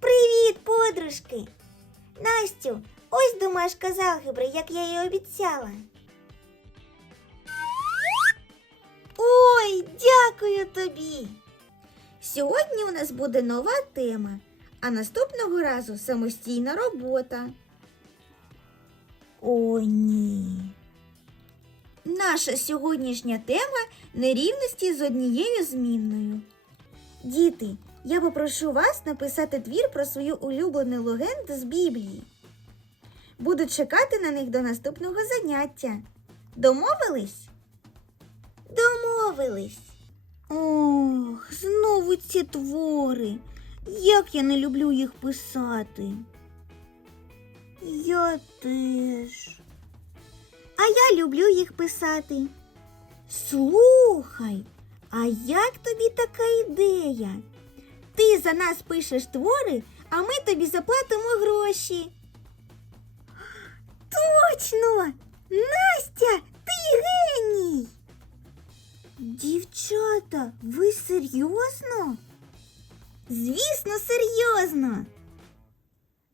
Привіт, подружки! Настю, ось домашка з алгебри, як я і обіцяла. Ой, дякую тобі. Сьогодні у нас буде нова тема, а наступного разу самостійна робота. О, ні. Наша сьогоднішня тема нерівності з однією змінною. Діти, я попрошу вас написати твір про свою улюблену легенду з Біблії. Буду чекати на них до наступного заняття. Домовились? Домовились. Ох, знову ці твори. Як я не люблю їх писати. Я теж. А я люблю їх писати. Слухай, а як тобі така ідея? Ти за нас пишеш твори, а ми тобі заплатимо гроші. Точно! Настя, ти геній! Дівчата, ви серйозно? Звісно, серйозно.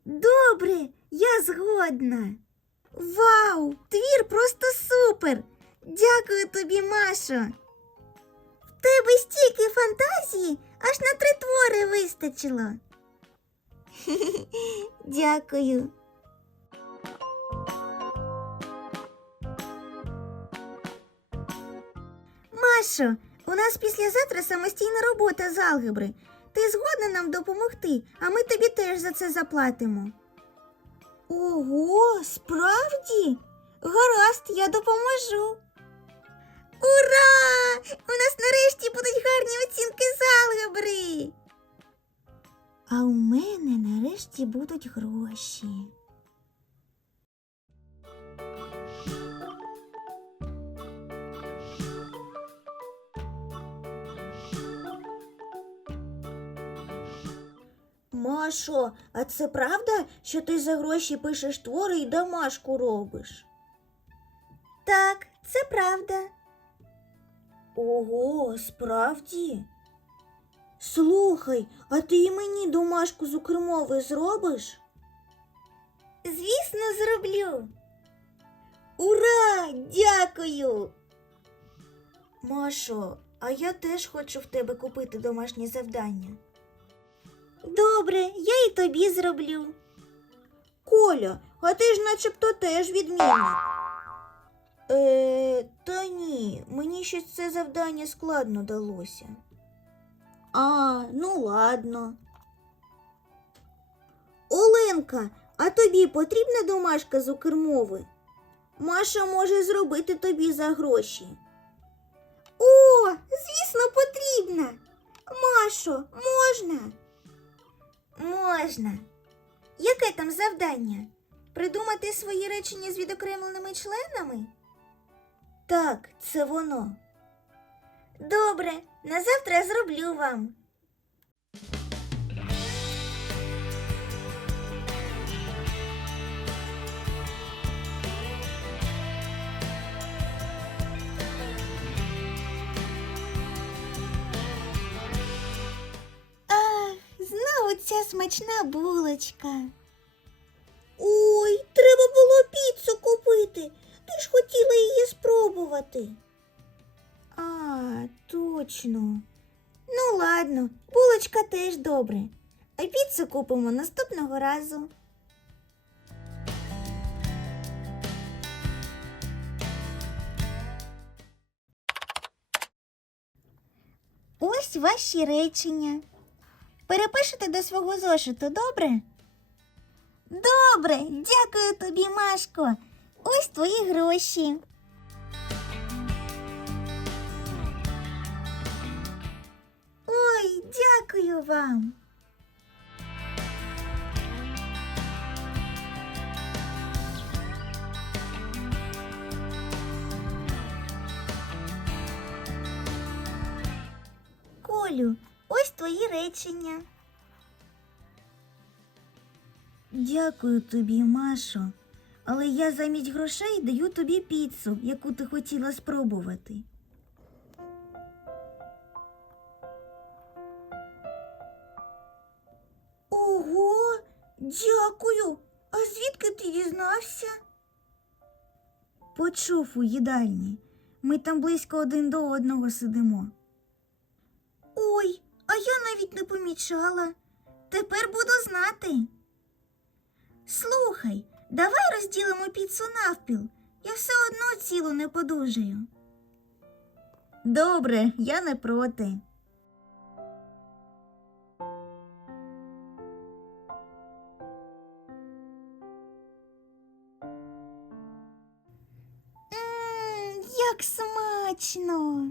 Добре, я згодна. Вау! Твір просто супер! Дякую тобі, Машо. В тебе стільки фантазії, аж на три твори вистачило. Дякую. Машо, у нас післязавтра самостійна робота з алгебри. Ти згодна нам допомогти, а ми тобі теж за це заплатимо. Ого, справді? Гаразд, я допоможу. Ура! У нас нарешті будуть гарні оцінки з алгебри. А у мене нарешті будуть гроші. Машо, а це правда, що ти за гроші пишеш твори і домашку робиш? Так, це правда. Ого, справді? Слухай, а ти і мені домашку з укрмови зробиш? Звісно, зроблю. Ура! Дякую. Машо, а я теж хочу в тебе купити домашнє завдання. Добре, я і тобі зроблю. Коля, а ти ж начебто теж відмінник. Е, та ні, мені щось це завдання складно далося. А, ну ладно. Оленка, а тобі потрібна домашка з укрмови? Маша може зробити тобі за гроші. О, звісно, потрібна. Машо, можна? Можна. Яке там завдання? Придумати свої речення з відокремленими членами? Так, це воно. Добре, на завтра зроблю вам. Ця смачна булочка. Ой, треба було піцу купити. Ж хотіла її спробувати. А, точно. Ну, ладно, булочка теж добре. А піцу купимо наступного разу. Ось ваші речення. Перепишете до свого зошиту, добре? Добре, дякую тобі, Машко. Ось твої гроші. Ой, дякую вам. Колю, ось твої речення. Дякую тобі, Машо. Але я замість грошей даю тобі піцу, яку ти хотіла спробувати. Ого, Дякую. А звідки ти дізнався? Почув у їдальні. Ми там близько один до одного сидимо. Ой, а я навіть не помічала. Тепер буду знати. Слухай, давай розділимо піцу навпіл. Я все одно цілу не подужаю. Добре, я не проти. Як смачно.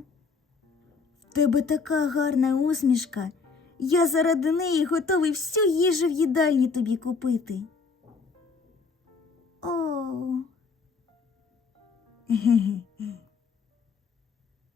В тебе така гарна усмішка. Я заради неї готовий всю їжу в їдальні тобі купити. О.